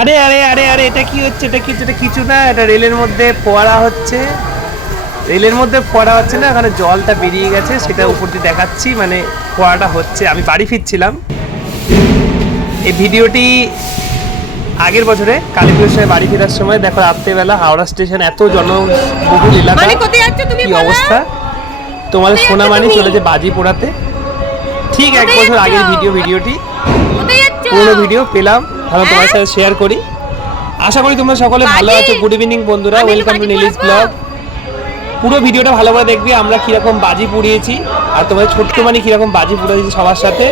আরে আরে আরে আরে এটা কি হচ্ছে? এটা কি হচ্ছে? এটা কিছু না এটা রেলের মধ্যে ফোয়ারা হচ্ছে। রেলের মধ্যে ফোয়ারা হচ্ছে না এখানে জলটা বেরিয়ে গেছে সেটা উপর দিয়ে দেখাচ্ছি মানে ফোয়ারাটা হচ্ছে। আমি বাড়ি ফিরছিলাম। এই ভিডিওটি আগের বছরে কালী পুজোর সময় বাড়ি ফেরার সময় দেখো রাত্রেবেলা হাওড়া স্টেশন এত জনবহুল এলাকা। কি অবস্থা? তোমাদের কোথায় সোনামানি? চলেছে বাজি পোড়াতে। ঠিক এক বছর আগের ভিডিও ভিডিওটি। পুরো ভিডিও পেলাম। ভালো তোমার হ্যাঁ? সাথে শেয়ার করি। আশা করি তোমরা সকলে ভালো? আছো। গুড ইভিনিং বন্ধুরা ওয়েলকাম টু নীলিস ব্লগ পুরো ভিডিওটা ভালো করে দেখবে আমরা কীরকম বাজি পুড়িয়েছি আর তোমাদের ছোট্ট মানে কীরকম বাজি পুড়িয়েছি সবার সাথে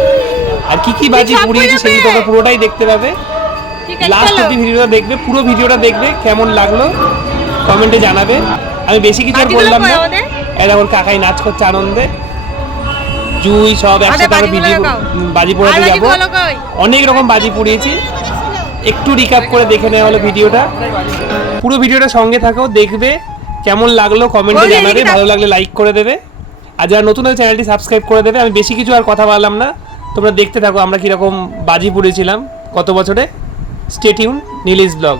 আর কি কি বাজি পুড়িয়েছি সেগুলো তোমরা পুরোটাই দেখতে পাবে। লাস্ট অব্দি ভিডিওটা দেখবে পুরো ভিডিওটা দেখবে কেমন লাগল কমেন্টে জানাবে। আমি বেশি কিছু বললাম না? এরা ওর কাকাই নাচ করছে আনন্দে। জুই সব একসাথে আমরা বাজিগুলো বাজি পোড়াতে যাব। অনেক রকম বাজি পুড়িয়েছি। একটু রিকাপ করে দেখে নেওয়া হলো ভিডিওটা। পুরো ভিডিওটা সঙ্গে থাকো দেখবে কেমন লাগল কমেন্টে জানাবে ভালো লাগলে লাইক করে দেবে। আর যারা নতুন হয়ে চ্যানেলটি সাবস্ক্রাইব করে দেবে আমি বেশি কিছু আর কথা বললাম না। তোমরা দেখতে থাকো আমরা কীরকম বাজি পুড়েছিলাম কত বছরে। স্টেটিউন নীলিশ ব্লগ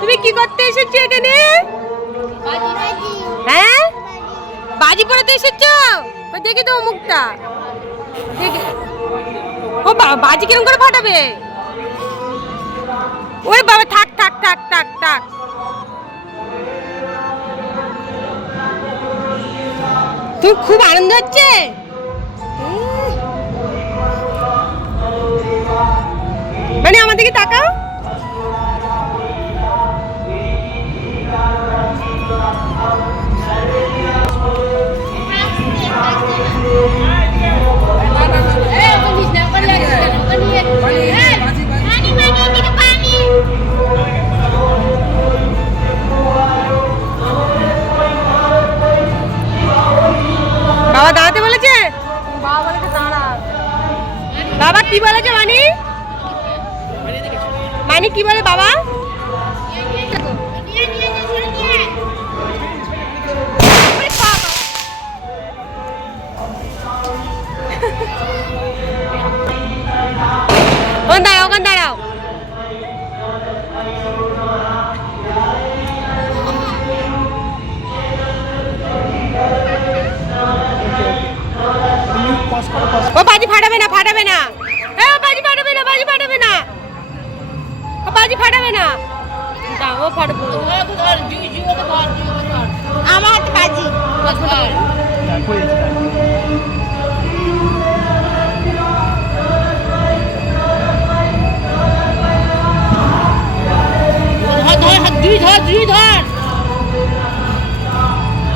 তুমি কি করতে এসেছ এখানে? হ্যাঁ? বাজি পড়াতে এসেছ? দেখি তো মুখটা। ও বাজি কিরম করে ফাটাবে? ওরে বাবা, থাক থাক থাক থাক থাক। তোর খুব আনন্দ হচ্ছে। মানে আমাদেরকে তাকাও।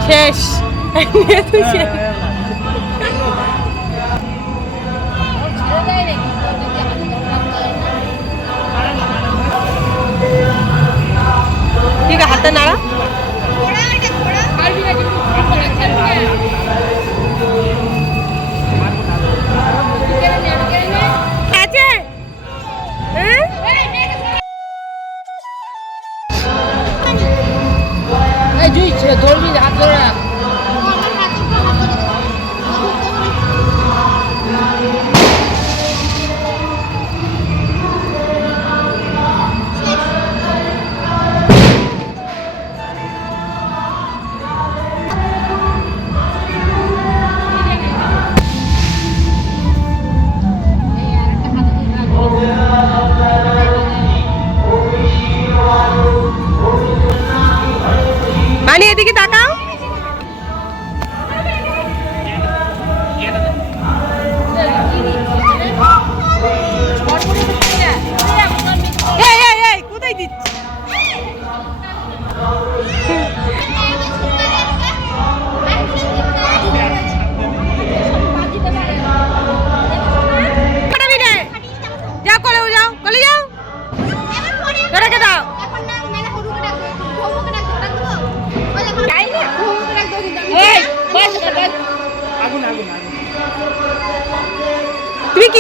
শেষ তুই শেষ ঠিক আছে হাতটা নাড়া Tolong.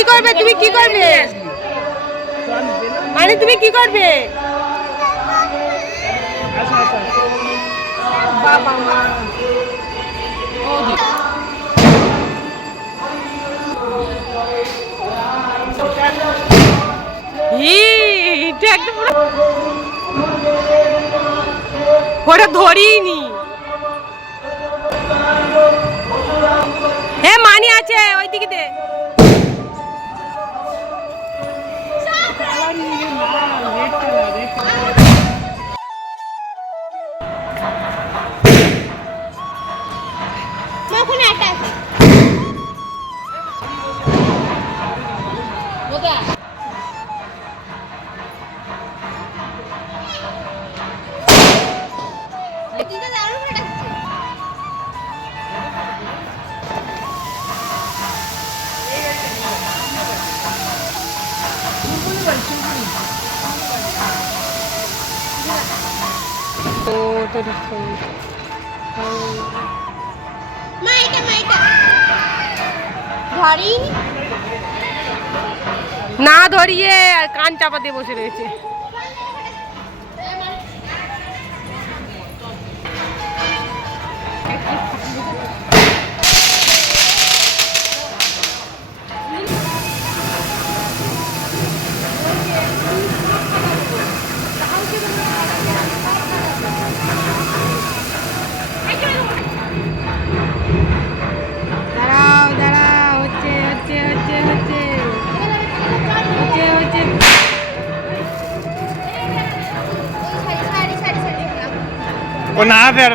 কি করবে? তুমি কি করবে? মানে তুমি কি করবে? ওটা ধরিনি। হ্যাঁ মানি আছে, ওই না ধরিয়ে আর কান চাপাতে বসে রয়েছে। ও না ফে আর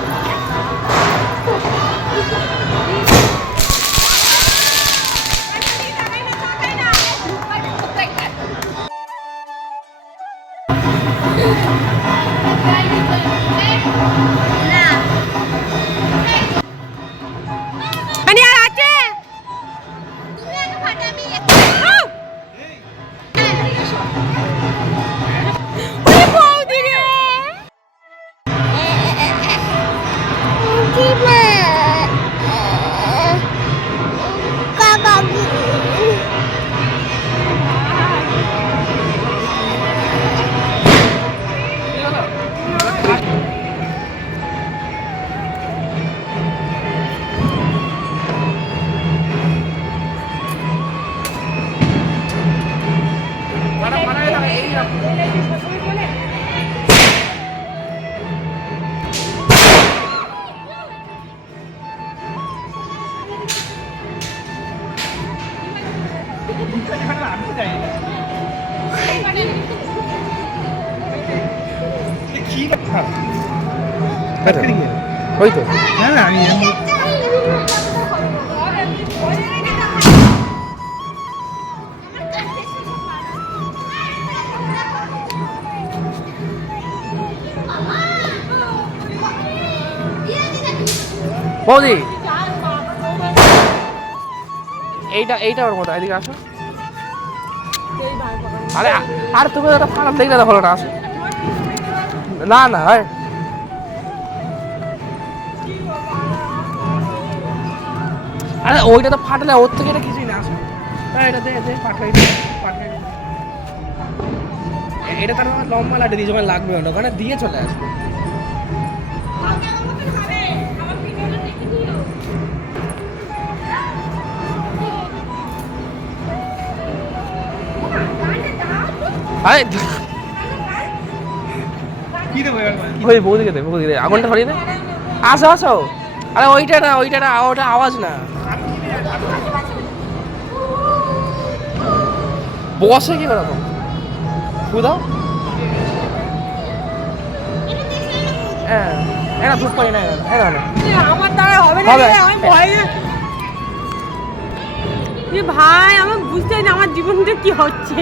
ওই তো হ্যাঁ আমি এইটা এইটা ওর মতো এদিকে আসো। আরে, আর তুমি ওটা ফার্ম দেখলে তো হলো না না না আরে আরে, ওইটা তো ফাটলে ওর থেকে এটা কিছুই না, আসো। হ্যাঁ এটা দে দে ফাটলাই ফাটলাই এটা তার মানে লম্বা লাঠি দিয়ে যখন লাগবে, ওখানে দিয়ে চলে আসবে। ওই বৌদিকে দে বৌদিকে দে আগুনটা ধরিয়ে দে। আসো আসো। আরে ওইটা না ওইটা না ওটা আওয়াজ না। বসে কি করে তো ফু দাও। হ্যাঁ হ্যাঁ ধূপ পাই না হ্যাঁ না। আমার দ্বারা হবে না আমি ভয়ে এ ভাই আমার বুঝতে না আমার জীবনটা কি হচ্ছে?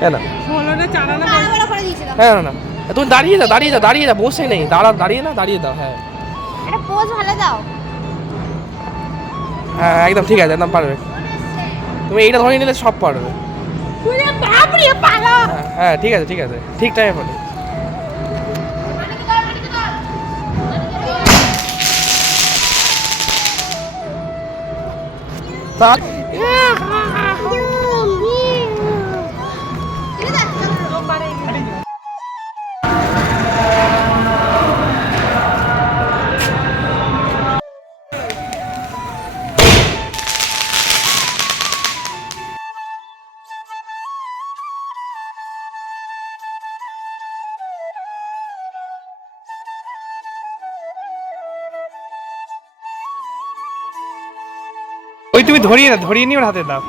হ্যাঁ না। চালানো হ্যাঁ না না। তুমি দাঁড়িয়ে যাও দাঁড়িয়ে যাও দাঁড়িয়ে যাও বসে নেই। দাঁড়া দাঁড়িয়ে না দাঁড়িয়ে দাও হ্যাঁ। একটা পোজ ভালো দাও। হ্যাঁ একদম ঠিক আছে একদম পারবে। তুমি এইটা ধরে নিলে সব পারবে। হ্যাঁ হ্যাঁ ঠিক আছে ঠিক আছে ঠিক টাইমে পারবে। তা ওই তুমি ধরিয়ে না ধরিয়ে নিয়ে হাতে দাও।